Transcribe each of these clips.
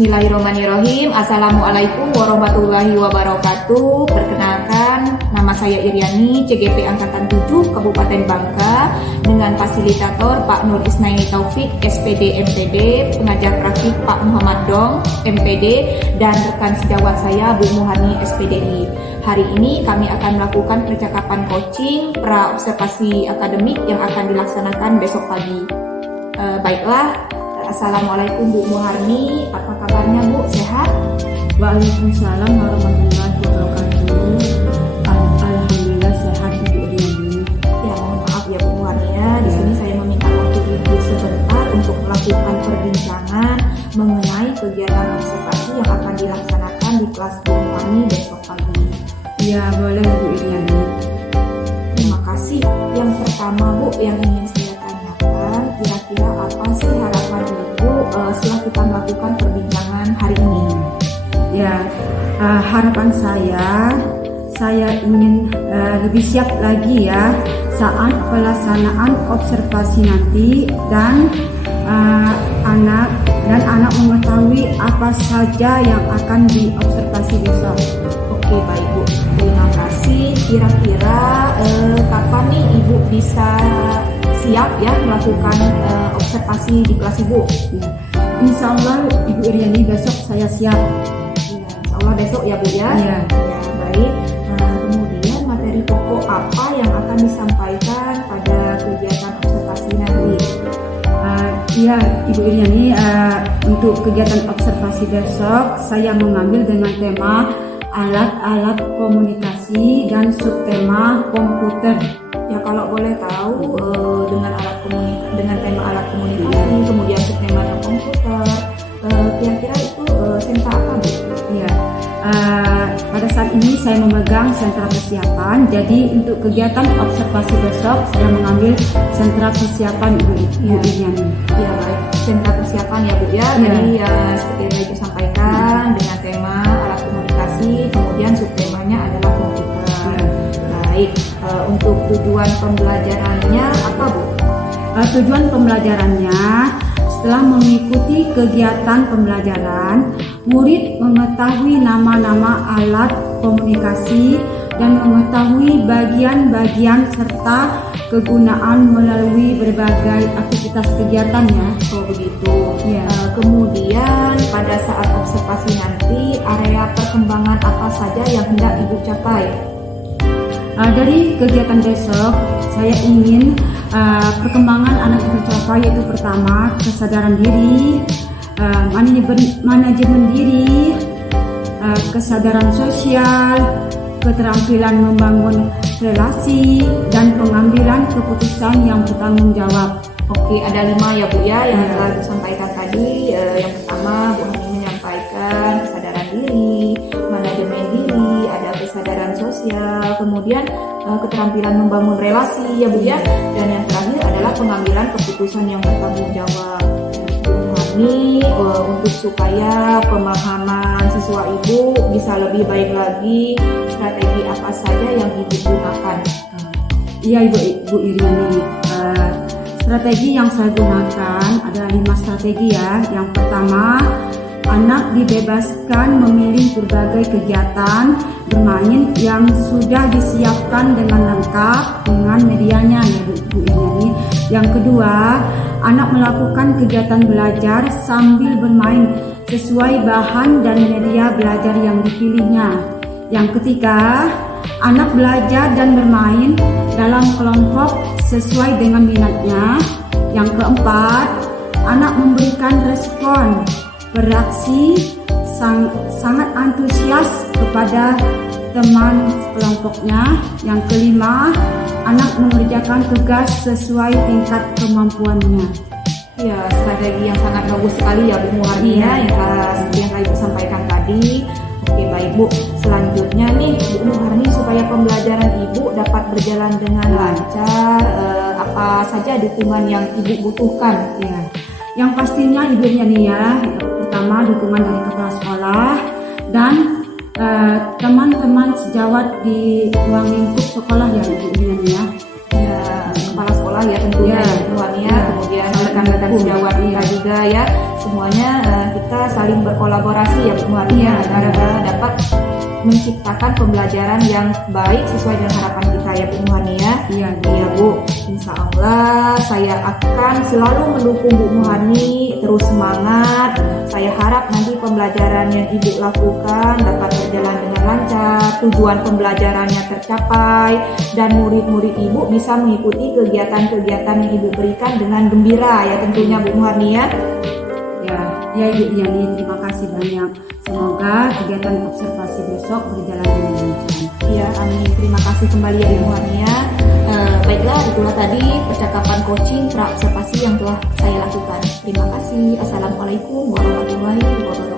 Bismillahirrahmanirrahim. Assalamualaikum warahmatullahi wabarakatuh. Perkenalkan, nama saya Iryani, CGP Angkatan 7 Kabupaten Bangka, dengan fasilitator Pak Nur Isnaini Taufik, SPD MPD, pengajar praktik Pak Muhammad Dong, MPD, dan rekan sejawat saya Bu Muhani, SPDI. Hari ini kami akan melakukan percakapan coaching pra-observasi akademik yang akan dilaksanakan besok pagi. Baiklah, Assalamualaikum Bu Muharni, apa kabarnya Bu? Sehat? Waalaikumsalam warahmatullahi wabarakatuh. Alhamdulillah sehat Ibu Iryani. Ya, mohon maaf ya Bu Muharni ya. Di sini saya meminta waktu Ibu sebentar untuk melakukan perbincangan mengenai kegiatan observasi yang akan dilaksanakan di kelas Bu Muharni besok pagi. Ya, boleh Ibu Iryani. Terima kasih. Yang pertama Bu, yang ingin saya tanyakan, kira-kira apa sih harapan Ibu setelah kita melakukan perbincangan hari ini? Ya, harapan saya ingin lebih siap lagi ya saat pelaksanaan observasi nanti, dan anak mengetahui apa saja yang akan diobservasi besok. Oke, baik Bu, terima kasih. Kira-kira kapan nih Ibu bisa siap ya melakukan observasi di kelas Ibu? Ya. Insya Allah Ibu Iryani besok saya siap. Ya, insya Allah besok ya Bu ya. Ya. Ya, baik. Kemudian materi pokok apa yang akan disampaikan pada kegiatan observasi nanti? Ya, Ibu Iryani, untuk kegiatan observasi besok saya mengambil dengan tema alat-alat komunikasi dan subtema komputer. Ya, kalau boleh tahu dengan tema alat komunikasi, kemudian subtema komputer, kira-kira itu sentra apa Bu? Ya, pada saat ini saya memegang sentra persiapan. Jadi untuk kegiatan observasi besok saya mengambil sentra persiapan Ibu Iryani. Ya, baik, sentra persiapan ya Bu ya. Jadi seperti yang Ibu sampaikan, dengan tema alat komunikasi, kemudian subtemanya adalah komputer. Baik, untuk tujuan pembelajarannya apa Bu? Tujuan pembelajarannya, setelah mengikuti kegiatan pembelajaran, murid mengetahui nama-nama alat komunikasi dan mengetahui bagian-bagian serta kegunaan melalui berbagai aktivitas kegiatannya. Oh begitu. Ya. Kemudian pada saat observasi nanti, area perkembangan apa saja yang hendak Ibu capai? Dari kegiatan besok, saya ingin perkembangan anak tercapai, yaitu pertama kesadaran diri, manajemen diri, kesadaran sosial, keterampilan membangun relasi, dan pengambilan keputusan yang bertanggung jawab. Oke, ada 5 ya Bu ya yang telah disampaikan tadi. Yang pertama Bu Hani menyampaikan kesadaran diri, manajemen diri, ada kesadaran sosial, kemudian keterampilan membangun relasi ya Bu ya, dan yang terakhir adalah pengambilan keputusan yang bertanggung jawab. Bu Hani, untuk supaya pemahaman siswa Ibu bisa lebih baik lagi, strategi apa saja yang Ibu gunakan? Iya Ibu Iryani, strategi yang saya gunakan ada 5 strategi ya. Yang pertama, anak dibebaskan memilih berbagai kegiatan bermain yang sudah disiapkan dengan lengkap dengan medianya ya Bu Iryani. Yang kedua, anak melakukan kegiatan belajar sambil bermain sesuai bahan dan media belajar yang dipilihnya. Yang ketiga, anak belajar dan bermain dalam kelompok sesuai dengan minatnya. Yang keempat, anak memberikan respon bereaksi sangat antusias kepada teman kelompoknya. Yang kelima, anak mengerjakan tugas sesuai tingkat kemampuannya. Ya, strategi yang sangat bagus sekali ya Bu Muharni ya, seperti yang Ibu sampaikan tadi. Oke, baik Bu. Selanjutnya nih Bu Muharni, supaya pembelajaran Ibu dapat berjalan dengan lancar, apa saja dukungan yang Ibu butuhkan? Ya, yang pastinya Ibu Iryani ya, pertama dukungan dari kepala sekolah dan teman-teman sejawat di ruang lingkup sekolah ya Ibu Iryani ya. Ya, kepala sekolah ya tentunya ya Bu Muharni ya, kemudian rekan-rekan sejawat kita juga ya, semuanya kita kita saling berkolaborasi ya Bu Muharnia agar dapat menciptakan pembelajaran yang baik sesuai dengan harapan kita ya Bu Muharnia. Iya, Iya Bu, insya Allah saya akan selalu mendukung Bu Muharni, terus semangat. Saya harap nanti pembelajaran yang Ibu lakukan dapat berjalan dengan lancar, tujuan pembelajarannya tercapai, dan murid-murid Ibu bisa mengikuti kegiatan-kegiatan yang Ibu berikan dengan gembira ya tentunya Bu Muharni ya. Ya Ibu Yani, terima kasih banyak. Semoga kegiatan observasi besok berjalan dengan lancar. Ya, amin. Terima kasih kembali ya Bu Muharni ya. Baiklah, itulah tadi percakapan coaching pra-observasi yang telah saya lakukan. Terima kasih. Assalamualaikum warahmatullahi wabarakatuh.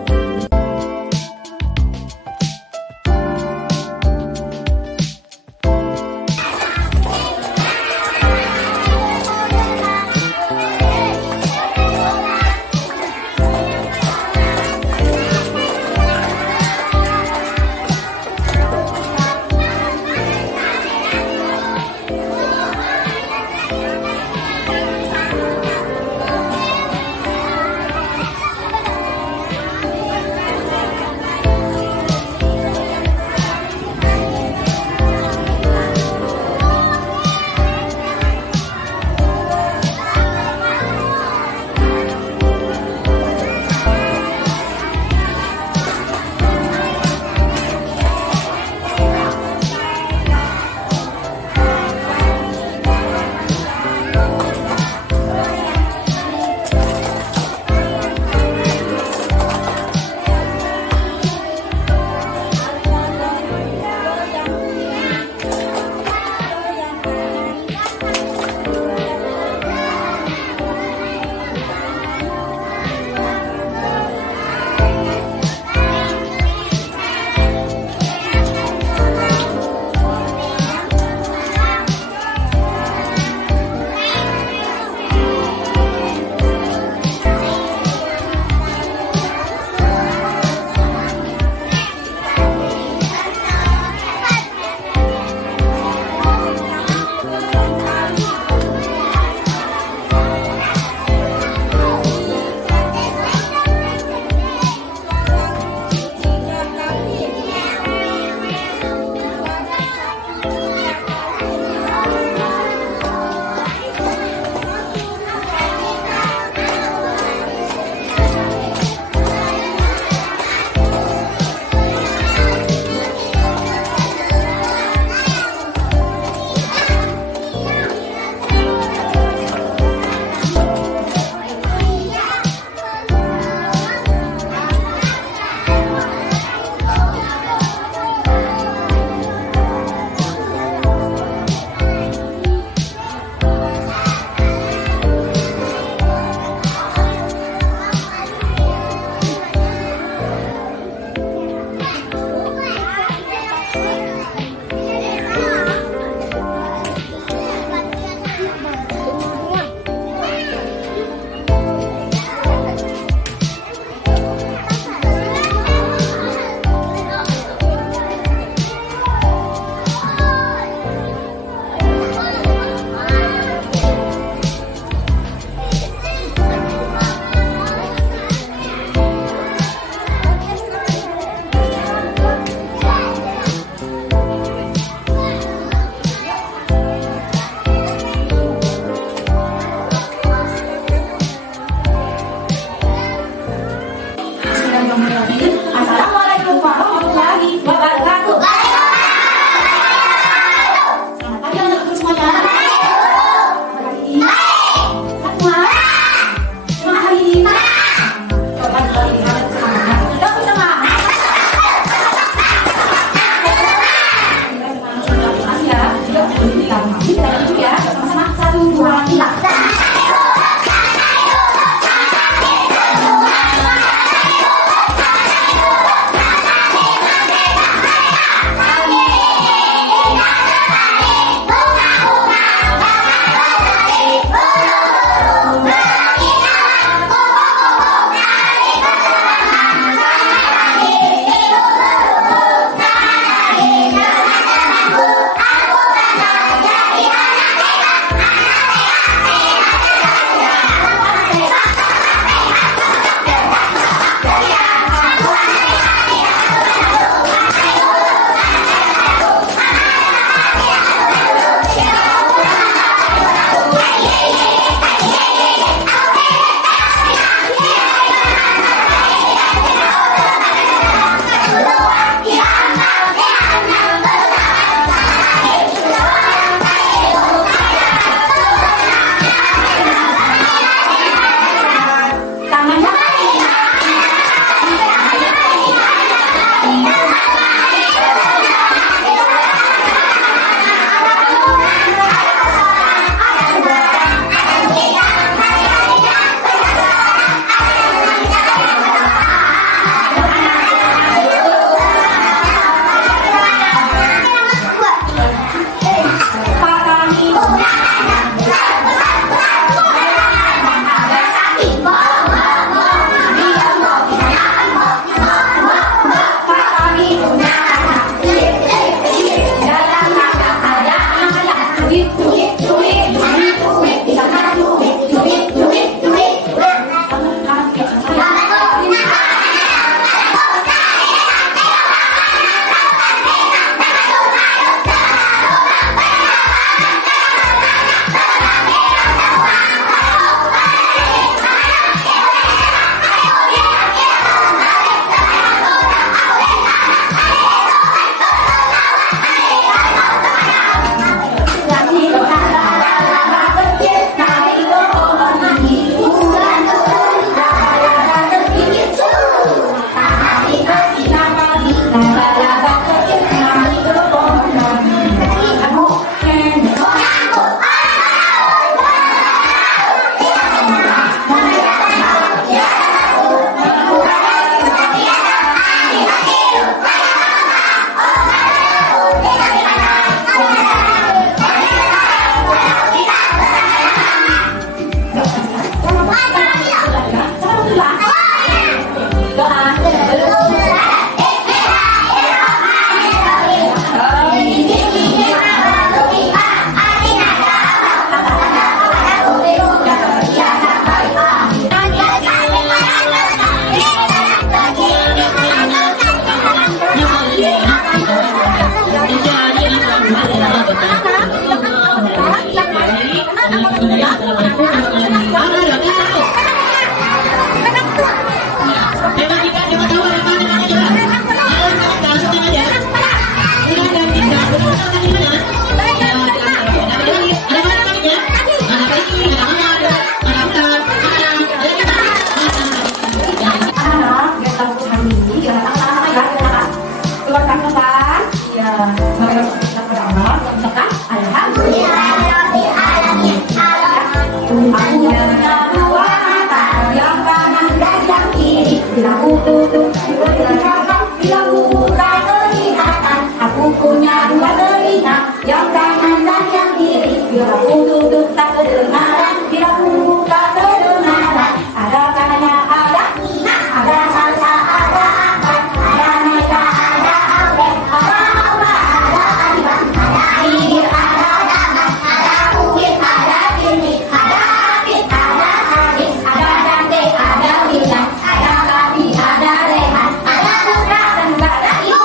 punya dua telinga, yang kanan dan yang kiri. Bila aku duduk tak kedengaran, bila aku buka kedengaran. Ada kaya, ada ina, ada salsa, ada angkat, ada neka, ada awet, ada aura, ada ariba, ada hir, ada daman, ada uhir, ada kini, ada akid, ada hadis, ada dante, ada wilan, ada kabi, ada rehan, ada putra dan badak ibu.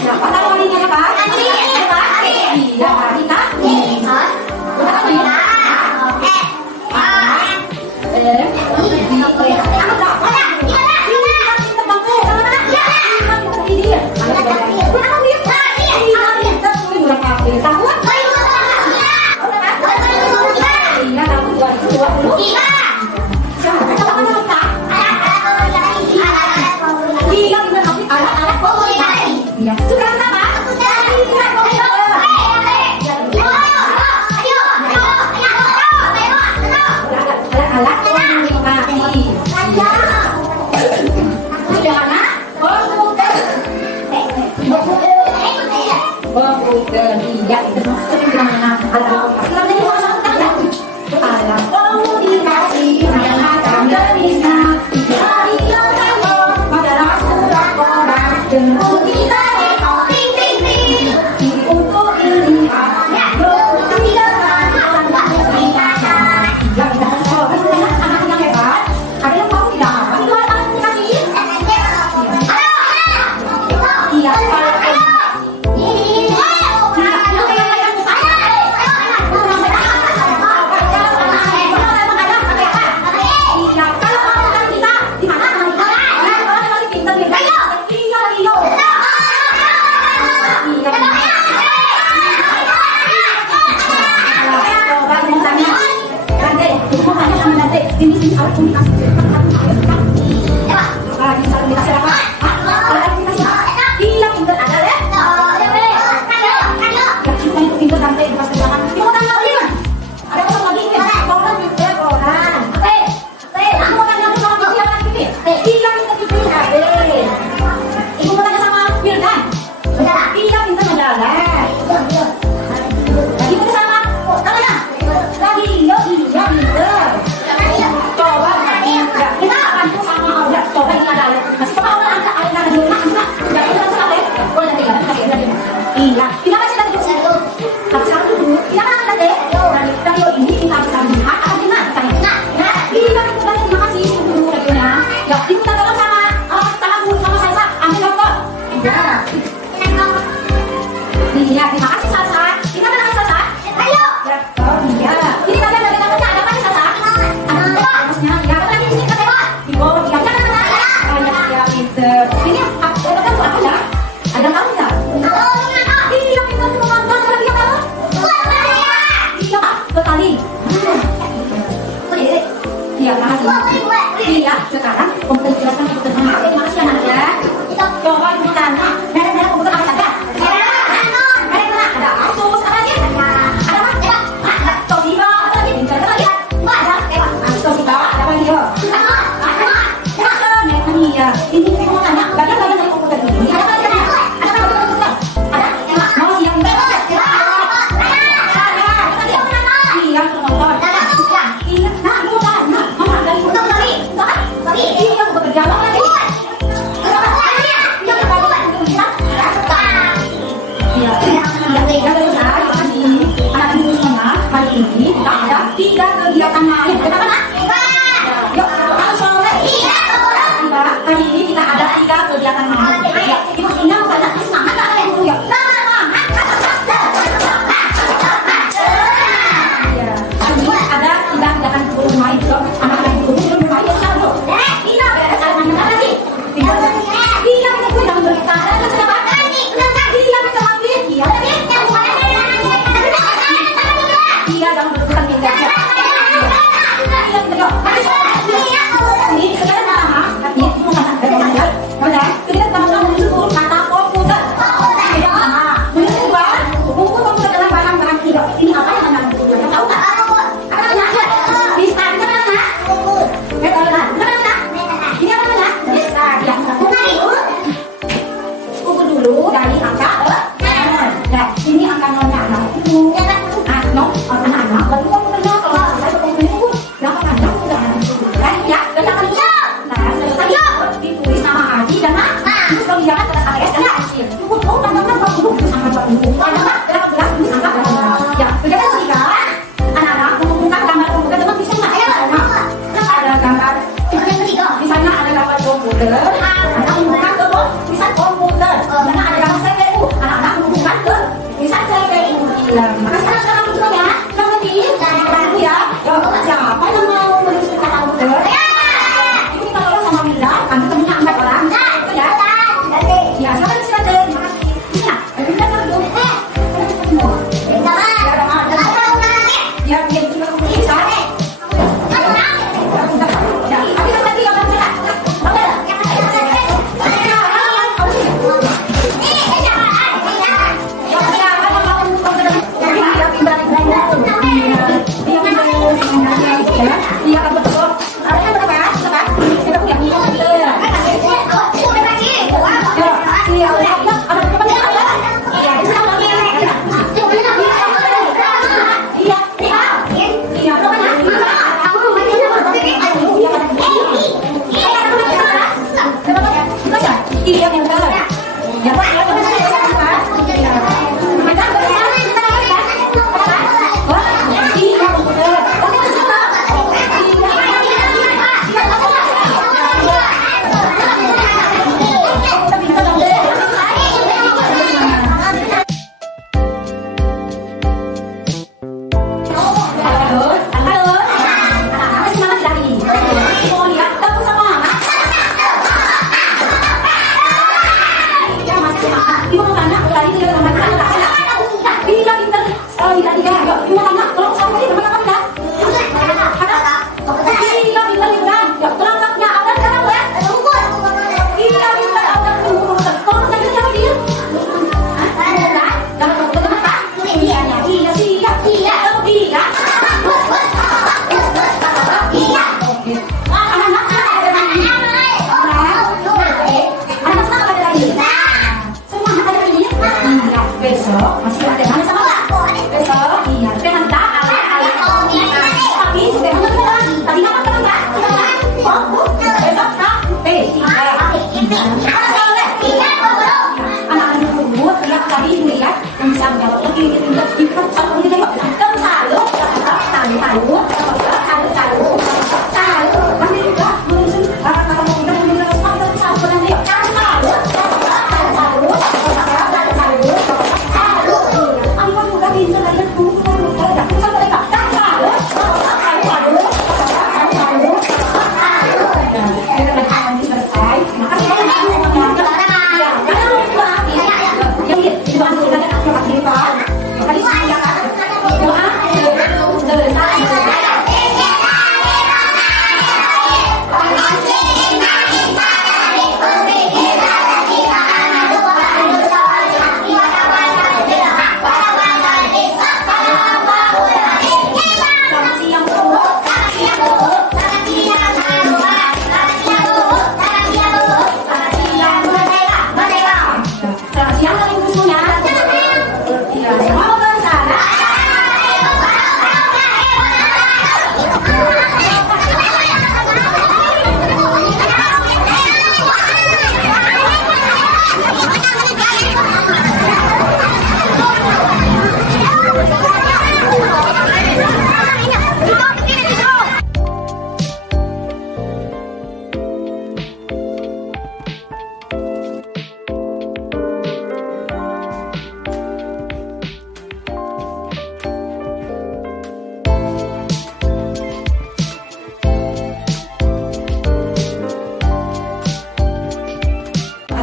Siapa tawarinnya Pak? Iya, Rita. Iya, sekarang komputer jelaskan komputer mana sih anaknya? Coba dibuka. Ada komputer apa saja? Ada Asus, ada lagi? Ada Toshiba, ada lagi? besok masih ada mana sama nggak? Besok iya. Dengan tak tapi sudah tadi apa kan nggak? Oh, besok tak. Anak-anak tersebut yang tadi melihat yang bisa menjawab lagi kita satu lagi tengok kita salut nanti juga menyusun kalau kita mau kita salut nanti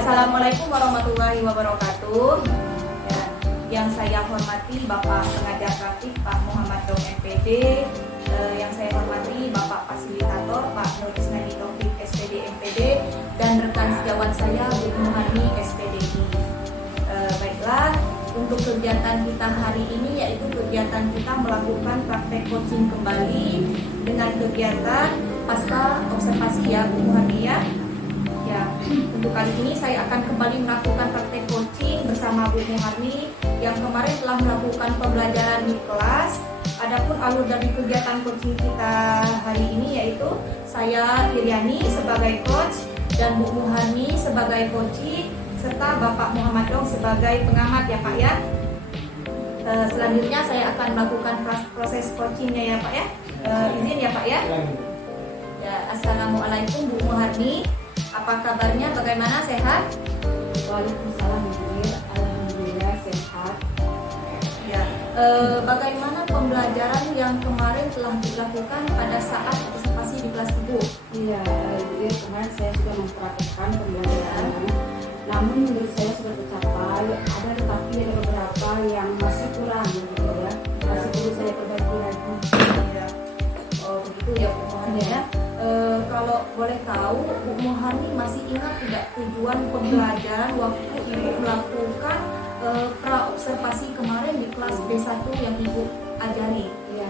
Assalamualaikum warahmatullahi wabarakatuh. Ya, yang saya hormati Bapak Pengajar Praktik Pak Muhammad Dong MPD, yang saya hormati Bapak Fasilitator Pak Nur Isnaini Taufik SPD MPD, dan rekan sejawat saya Bu Muhani SPDI. Baiklah, untuk kegiatan kita hari ini yaitu kegiatan kita melakukan praktek coaching kembali dengan kegiatan pasca observasi ya Bu Muhani ya. Ya, untuk kali ini saya akan kembali melakukan praktek coaching bersama Bu Muharni yang kemarin telah melakukan pembelajaran di kelas. Adapun alur dari kegiatan coaching kita hari ini yaitu saya Iriani sebagai coach dan Bu Muharni sebagai coaching serta Bapak Muhammad Dong sebagai pengamat ya Pak ya. Selanjutnya saya akan melakukan proses coachingnya ya Pak ya. Izin ya Pak ya. Ya, Assalamualaikum Bu Muharni. Apa kabarnya? Bagaimana? Sehat? Waalaikumsalam. Alhamdulillah sehat. Ya. Bagaimana pembelajaran yang kemarin telah dilakukan pada saat observasi di kelas Ibu? Iya, jadi kemarin saya sudah mempraktekkan pembelajaran. Namun menurut saya sudah tercapai. Ada tetapi ada beberapa yang masih kurang, gitu ya. Masih perlu saya perbaiki lagi. Ya. Oh begitu ya Bu Muharni ya. Kalau boleh tahu, Bu Muharni masih ingat tidak tujuan pembelajaran waktu Ibu melakukan pra-observasi kemarin di kelas B1 yang Ibu ajari? Ya,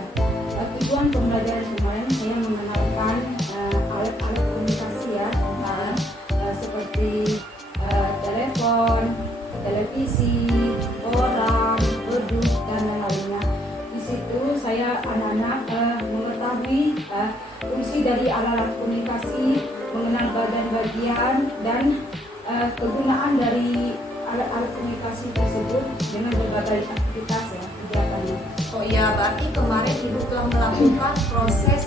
tujuan pembelajaran kemarin saya mengenalkan alat-alat komunikasi ya, seperti telepon, televisi, orang, beduk dan lain-lainnya. Di situ saya anak-anak mengetahui fungsi dari alat-alat komunikasi, mengenal bagian-bagian dan kegunaan dari alat-alat komunikasi tersebut dengan berbagai aktivitas ya kegiatannya. Oh iya, berarti kemarin Ibu telah melakukan proses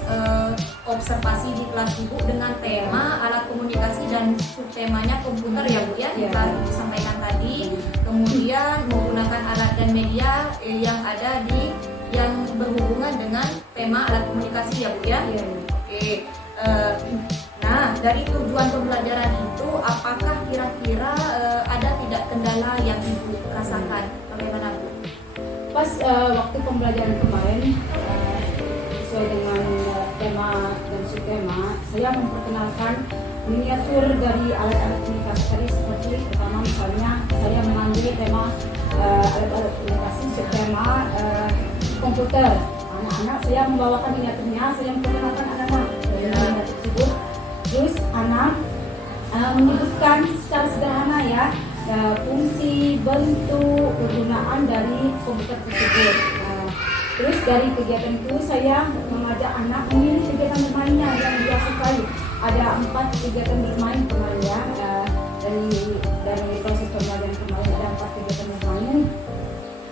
observasi di kelas Ibu dengan tema alat komunikasi dan subtemanya komputer ya Bu ya, yang telah Ibu sampaikan tadi. Kemudian menggunakan alat dan media yang ada di yang berhubungan dengan tema alat komunikasi ya Bu ya. Iya. Oke. Nah, dari tujuan pembelajaran itu, apakah kira-kira ada tidak kendala yang Ibu rasakan? Bagaimana Bu? Pas waktu pembelajaran kemarin sesuai dengan tema dan subtema, saya memperkenalkan miniatur dari alat-alat komunikasi tadi seperti pertama misalnya saya mengambil tema alat-alat komunikasi subtema komputer. Anak-anak saya membawakan miniaturnya, saya memperkenalkan anak-anak miniatur tersebut. Terus anak menyebutkan secara sederhana ya fungsi, bentuk, kegunaan dari komputer tersebut. Terus dari kegiatan itu saya mengajak anak memilih kegiatan bermainnya yang dia sukai. Ada 4 kegiatan bermain kemarin ya, dari proses pembelajaran kemarin ada 4 kegiatan bermain.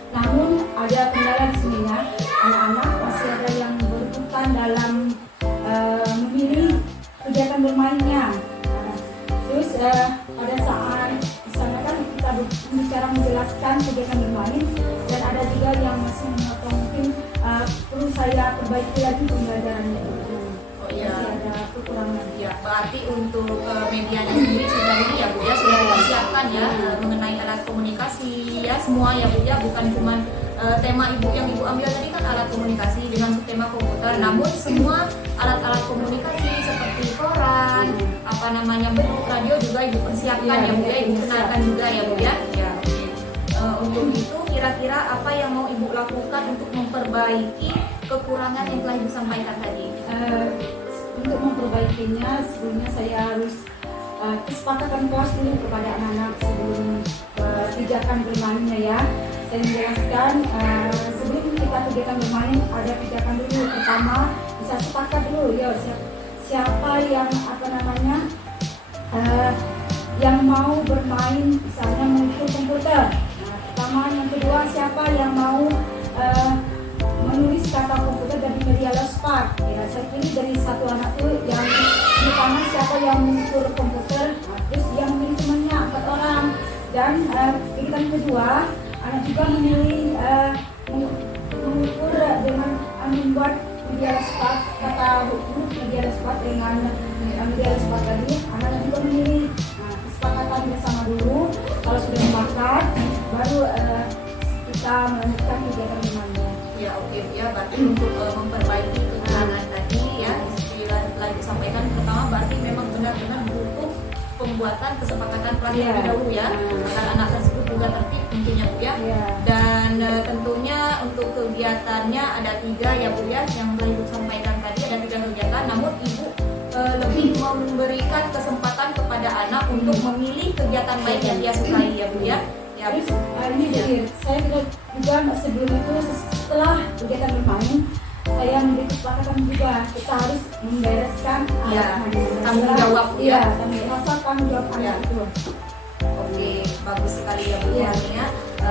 Namun ada kendala di sini ya, anak-anak masih ada yang berebutan dalam memilih kegiatan bermainnya. Terus pada saat di sana kan kita bicara menjelaskan kegiatan bermain, dan ada juga yang masih mengatau mungkin perlu saya perbaiki lagi pembelajarannya. Oh iya. Masih ada kekurangan. Ya, berarti untuk medianya sendiri sudah ini ya Bu ya, sudah dipersiapkan ya, mengenai alat komunikasi ya semua ya Bu ya, bukan cuma tema Ibu yang Ibu ambil tadi kan alat komunikasi dengan tema komputer, namun semua alat-alat komunikasi seperti koran, apa namanya, bentuk radio juga Ibu persiapkan ya Bu ya, Ibu kenalkan juga ya Bu ya. Ya, oke. Untuk itu kira-kira apa yang mau Ibu lakukan untuk memperbaiki kekurangan yang telah Ibu sampaikan tadi? Untuk memperbaikinya sebelumnya saya harus kesepakatan kelas dulu kepada anak-anak sebelum pijakan bermainnya ya. Saya menjelaskan sebelum kita kegiatan bermain ada pijakan dulu. Pertama bisa sepakat dulu ya siapa yang yang mau bermain misalnya mengukur komputer. Pertama, yang kedua siapa yang mau menulis kata komputer dari media lospat. Ya, saya pilih dari satu anak itu yang pertama siapa yang mengukur komputer, terus yang memilih temannya 4 orang, dan kegiatan kedua anak juga memilih mengukur dengan membuat media lospat, kata huruf media lospat dengan media lospat tadi. Anak juga memilih kesepakatan bersama dulu. Kalau sudah sepakat, baru kita melanjutkan kegiatan bermainnya. Ya oke ya, berarti untuk memperbaiki kekurangan tadi ya, istilah telah disampaikan, pertama berarti memang benar-benar butuh pembuatan kesepakatan kelas terlebih dahulu ya, agar anak tersebut juga tertib tentunya Bu ya. Dan tentunya untuk kegiatannya ada 3 ya Bu ya, yang telah Ibu sampaikan tadi ada 3 kegiatan, namun Ibu lebih memberikan kesempatan kepada anak untuk memilih kegiatan baik yang dia sukai ya Bu ya. Ya, terus ini jadi saya juga sebelum itu setelah kegiatan bermain saya memberi kesepakatan juga kita harus membereskan tanggung jawab ya, tanggung jawab anak itu. Oke, bagus sekali ya Bu ya.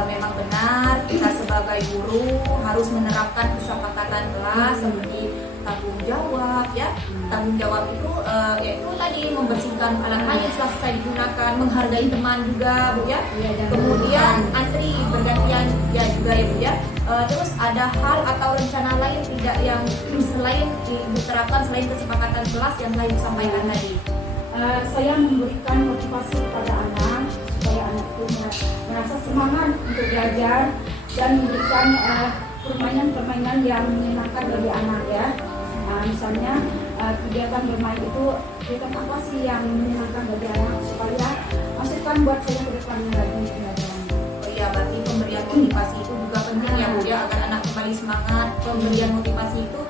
Memang benar kita sebagai guru harus menerapkan kesepakatan kelas seperti tanggung jawab ya. Tanggung jawab itu yaitu tadi membersihkan alat main setelah selesai digunakan, menghargai teman juga Bu ya. Kemudian antri bergantian ya juga ya Bu ya. Terus ada hal atau rencana lain tidak yang selain diterapkan selain kesepakatan kelas yang telah disampaikan tadi? Saya memberikan motivasi kepada anak supaya anak itu merasa semangat untuk belajar dan memberikan permainan-permainan yang menyenangkan bagi anak ya. Misalnya kegiatan bermain itu kegiatan apa sih yang menyenangkan bagi anak supaya masukan buat saya ke depannya lagi pelajaran. Oh iya, berarti pemberian motivasi itu juga penting ya Bu ya, agar anak kembali semangat. Pemberian motivasi itu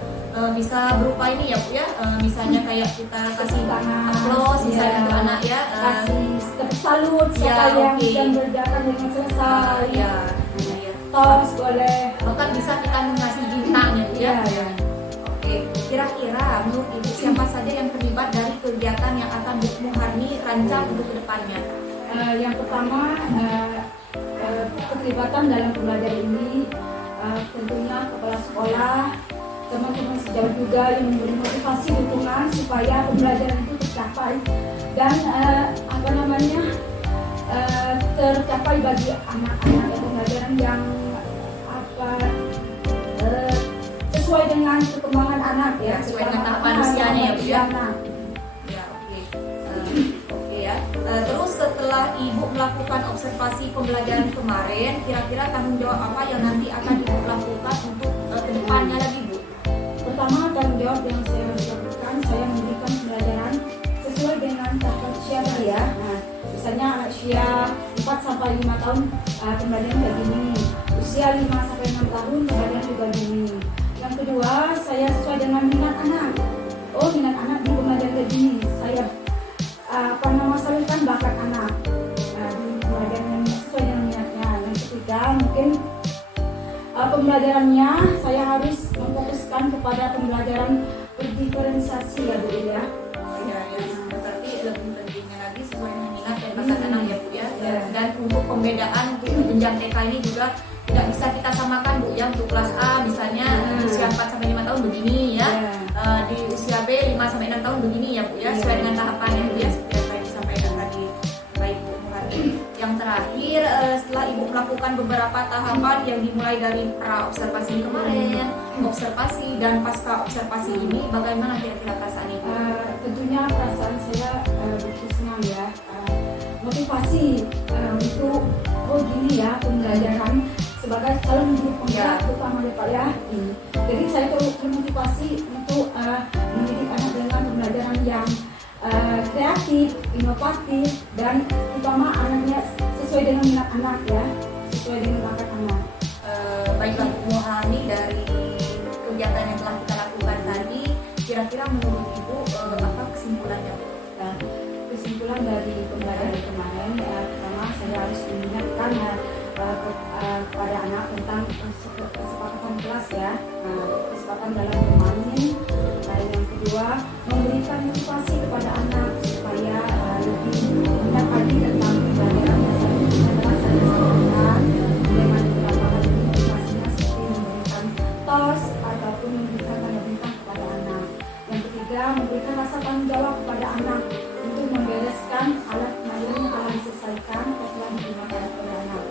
bisa berupa ini ya Bu ya, misalnya kayak kita kasih aplaus misalnya untuk anak ya, kasih salut siapa yang bisa mengerjakan dengan selesai ya. Tos boleh, bahkan bisa kita mengasih bintang ya Bu ya. Oke, kira-kira menurut Ibu siapa saja yang terlibat dari kegiatan yang akan Bu Muharni rancang untuk kedepannya? Yang pertama keterlibatan dalam pembelajaran ini tentunya kepala sekolah, teman-teman sejauh juga yang memberi motivasi dukungan supaya pembelajaran itu tercapai dan tercapai bagi anak-anak dan pembelajaran yang sesuai dengan perkembangan anak ya, sesuai dengan tahapan usianya ya Bu ya. Ya oke. Oke ya. Terus setelah Ibu melakukan observasi pembelajaran kemarin, kira-kira tanggung jawab apa yang nanti akan Ibu lakukan untuk kedepannya lagi Bu? Pertama, tanggung jawab yang saya harus lakukan, saya memberikan pembelajaran sesuai dengan tahapan usia dia. Misalnya anak usia 4-5 tahun pembelajaran kayak gini, usia 5-6 tahun pembelajaran juga gini. Yang kedua, saya sesuai dengan minat anak. Oh, minat anak di pembelajaran kayak gini, saya salurkan bakat anak di pembelajaran yang sesuai dengan minatnya. Yang ketiga, mungkin pembelajarannya saya harus memfokuskan kepada pembelajaran berdiferensiasi ya Bu ya. Ya, berarti lebih pentingnya lagi sesuai dengan minat dan bakat anak ya Bu ya. Dan untuk pembedaan untuk jenjang TK ini juga tidak bisa kita samakan Bu ya. Untuk kelas A misalnya usia 4 sampai 5 tahun begini ya. Di usia B 5 sampai 6 tahun begini ya Bu ya. Sesuai dengan tahapannya Bu ya, seperti yang saya disampaikan tadi. Baik Bu Muharni. Yang terakhir, setelah Ibu melakukan beberapa tahapan yang dimulai dari pra observasi kemarin, observasi dan pasca observasi ini, bagaimana kira-kira perasaan Ibu? Tentunya perasaan saya begitu senang ya, motivasi untuk gini ya pembelajaran sebagai calon guru penggerak utama ya Pak ya. Jadi saya termotivasi untuk mendidik anak dengan pembelajaran yang kreatif, inovatif, dan terutama anaknya sesuai dengan minat anak ya, sesuai dengan bakat anak. Baiklah Bu Muharni, dari kegiatan yang telah kita lakukan tadi, kira-kira menurut Ibu apa kesimpulannya? Nah, kesimpulan dari pembelajaran kemarin, pertama saya harus mengingatkan kepada anak tentang kesepakatan kelas ya, kesepakatan dalam bermain. Yang kedua, memberikan motivasi kepada anak supaya lebih minat lagi tentang pembelajaran yang telah saya sampaikan dengan beberapa hal motivasinya seperti memberikan tos ataupun memberikan tanda bintang kepada anak. Yang ketiga, memberikan rasa tanggung jawab kepada anak untuk membereskan alat pelajaran yang telah diselesaikan setelah digunakan oleh anak.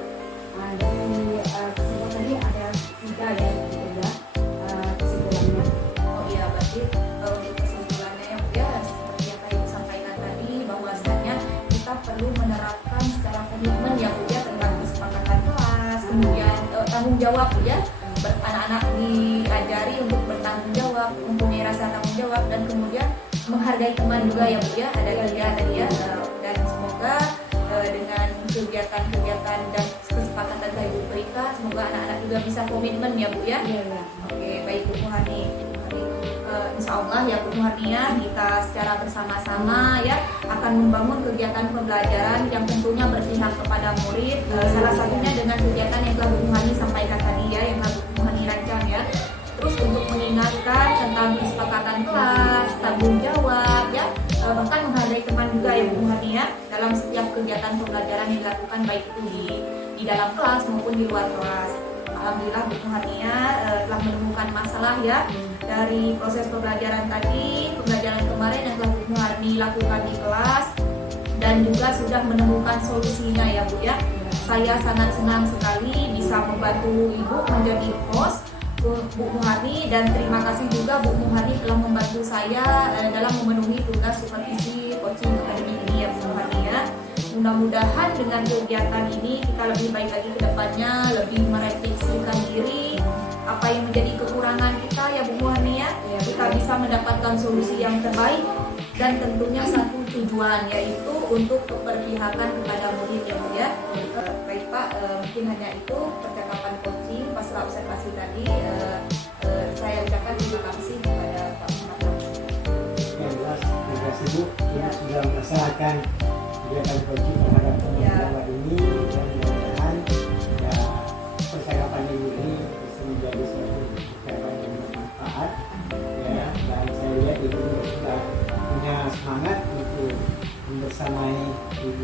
Nah, dari kesimpulan tadi ada 3 ya, kesimpulannya. Oh iya, berarti untuk kesimpulannya ya Bu ya, seperti yang tadi disampaikan tadi, bahwasanya kita perlu menerapkan secara komitmen ya Bu ya tentang kesepakatan kelas, kemudian tanggung jawab Bu ya. Anak-anak diajari untuk bertanggung jawab, mempunyai rasa tanggung jawab, dan kemudian menghargai teman juga ya Bu ya. Ada 3 tadi ya, dan semoga dengan kegiatan-kegiatan dan kesepakatan yang Ibu berikan, semoga anak-anak juga bisa komitmen ya Bu ya. Oke, baik Bu Muharni. Insya Allah ya Bu Muharni ya, kita secara bersama-sama ya akan membangun kegiatan pembelajaran yang tentunya berpihak kepada murid. Salah satunya dengan kegiatan yang telah Bu Muharni sampaikan tadi ya, yang telah Bu Muharni rancang ya. Terus untuk mengingatkan tentang kesepakatan kelas, tanggung jawab ya, bahkan menghargai teman juga ya Bu Muharni ya, dalam setiap kegiatan pembelajaran yang dilakukan baik itu di dalam kelas maupun di luar kelas. Alhamdulillah Bu Muharni ya telah menemukan masalah ya dari proses pembelajaran tadi, pembelajaran kemarin yang telah Bu Muharni lakukan di kelas, dan juga sudah menemukan solusinya ya Bu ya. Saya sangat senang sekali bisa membantu Ibu menjadi host Bu Muharni, dan terima kasih juga Bu Muharni telah membantu saya dalam memenuhi tugas supervisi coaching akademik ini ya Bu Muharni ya. Mudah-mudahan dengan kegiatan ini kita lebih baik lagi ke depannya, lebih merefleksikan diri apa yang menjadi kekurangan kita ya Bu Muharni ya. Kita bisa mendapatkan solusi yang terbaik, dan tentunya satu tujuan, yaitu untuk keberpihakan kepada murid ya Bu ya. Baik Pak, mungkin hanya itu percakapan coaching pasca observasi tadi. Saya ucapkan terima kasih kepada Pak Muhammad. Ya, jelas, terima kasih Bu, sudah melaksanakan kegiatan coaching terhadap teman-teman ini, dan mudah-mudahan ya percakapan Ibu ini bisa menjadi suatu percakapan yang bermanfaat ya. Dan saya lihat Ibu sudah punya semangat untuk membersamai ibu